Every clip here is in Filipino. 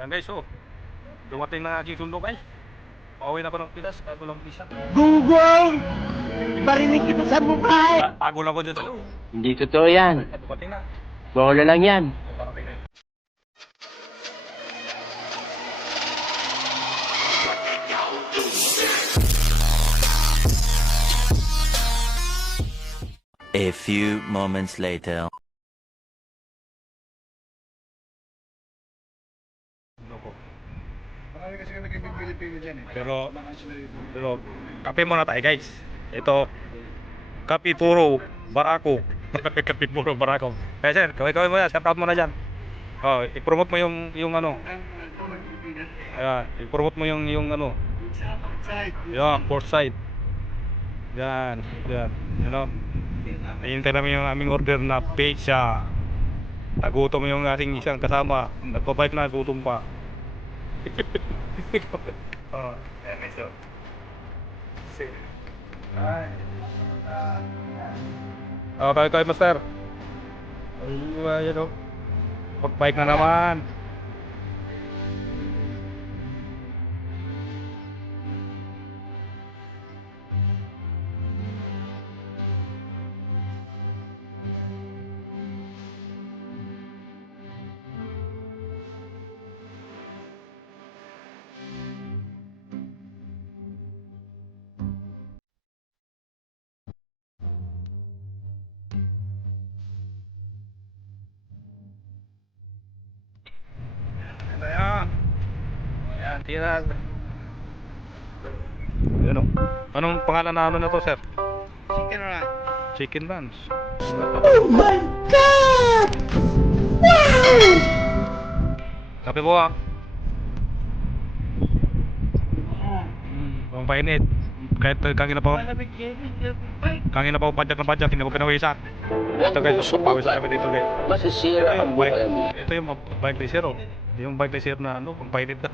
Ayan guys, oh. Dumating na aking sundo guys. Pauwi na pa ng Pinas, bago lang isa. Google! Barinig kita sa mukha! Bago lang ko dyan sa loob. Hindi totoo yan. Dumating na. Bola lang yan. A few moments later. Marami kasi kami nagpipili-pili dyan eh. Pero kape muna tayo guys. Ito, kape puro barako. Kape puro barako. Kaya sir, kaway-kaway mo na, shout out mo na dyan. Oh, i-promote mo yung ano. Ayan, i-promote mo yung ano. Yan, port side. Yan, yan. You know, hihintay namin yung aming order na pizza. Nagutom yung ating isang kasama. Nagpabike na, gutom pa. Oh, yan ito. Oh, kaway-kaway master. Ayun o. Pag-bike na naman. Ayan. Ayan, tira. Ayan o. Anong pangalan na ano na to, sir? Chicken na. Chicken Runs. Oh my God! Wow! Kape po ah. Ang painit. Kahit kanina pa ako padyak, hindi ko pinawisan. Ito guys, pawisan kami dito guys. Masisira ang buhay mo. Ito yung bike laser oh. Yung bike laser na ano, pang painit na.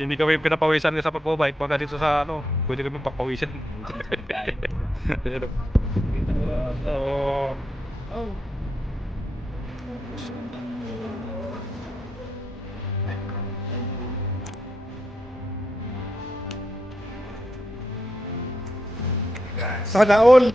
Hindi kami pinapawisan sa pagbabike. Pagka dito sa ano, pwede kami papawisan. Oh. Oh. Sana all!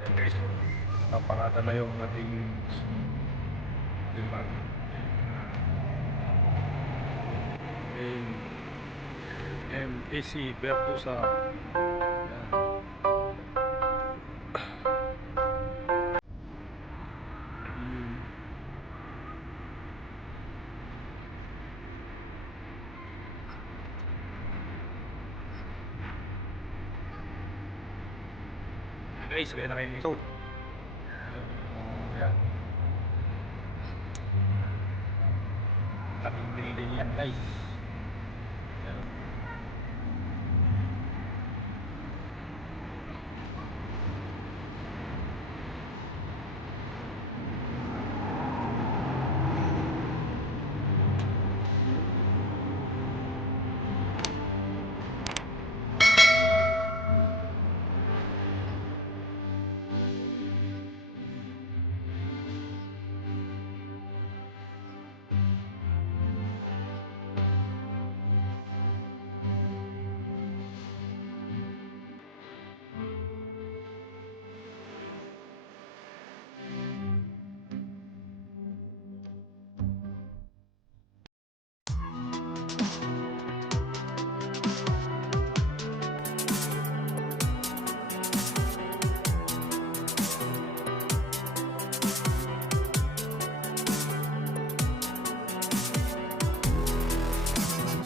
Yan guys, naparata na yung ating bag. MAC Bertusa. Yan. Guys, kaya na kayo ito. Yan. Ating binili yan guys.